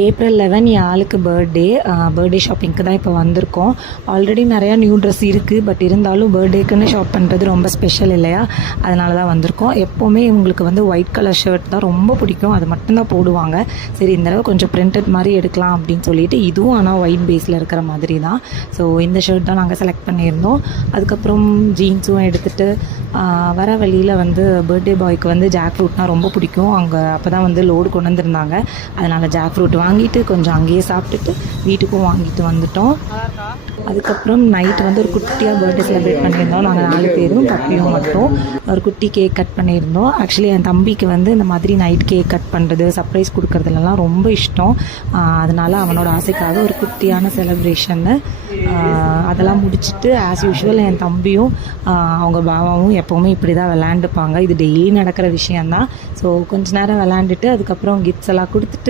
April 11 என் ஆளுக்கு birthday ஷாப்பிங்க்கு தான் இப்போ வந்திருக்கோம். ஆல்ரெடி நிறையா நியூ ட்ரெஸ் இருக்குது, பட் இருந்தாலும் பர்த்டேக்குன்னு ஷாப் பண்ணுறது ரொம்ப ஸ்பெஷல் இல்லையா, அதனால தான் வந்திருக்கோம். எப்போவுமே இவங்களுக்கு வந்து ஒயிட் கலர் ஷர்ட் தான் ரொம்ப பிடிக்கும், அது மட்டும்தான் போடுவாங்க. சரி இந்த தடவை கொஞ்சம் பிரிண்டட் மாதிரி எடுக்கலாம் அப்படின்னு சொல்லிட்டு, இதுவும் ஆனால் ஒயிட் பேஸில் இருக்கிற மாதிரி தான். ஸோ இந்த ஷர்ட் தான் நாங்கள் செலக்ட் பண்ணியிருந்தோம். அதுக்கப்புறம் ஜீன்ஸும் எடுத்துகிட்டு வர வழியில் வந்து பர்த்டே பாய்க்கு வந்து ஜாக் ஃப்ரூட்னால் ரொம்ப பிடிக்கும். அங்கே அப்போ தான் வந்து லோடு கொண்டு வந்திருந்தாங்க. அதனால் ஜாக் ஃப்ரூட் வாங்கிட்டு கொஞ்சம் அங்கேயே சாப்பிட்டுட்டு வீட்டுக்கும் வாங்கிட்டு வந்துட்டோம். அதுக்கப்புறம் நைட்டு வந்து ஒரு குட்டியாக பர்த்டே செலிப்ரேட் பண்ணியிருந்தோம். நாங்கள் 4 பேரும் பப்பியும் மட்டும் ஒரு குட்டி கேக் கட் பண்ணியிருந்தோம். ஆக்சுவலி என் தம்பிக்கு வந்து இந்த மாதிரி நைட் கேக் கட் பண்ணுறது, சர்ப்ரைஸ் கொடுக்குறதுலலாம் ரொம்ப இஷ்டம். அதனால் அவனோட ஆசைக்காக ஒரு குட்டியான செலிப்ரேஷன்னு அதெல்லாம் முடிச்சுட்டு ஆஸ் யூஷுவல் என் தம்பியும் அவங்க பாபாவும் எப்போவுமே இப்படி தான் விளையாண்டுப்பாங்க. இது டெய்லி நடக்கிற விஷயந்தான். ஸோ கொஞ்ச நேரம் விளையாண்டுட்டு அதுக்கப்புறம் கிஃப்ட்ஸ் எல்லாம் கொடுத்துட்டு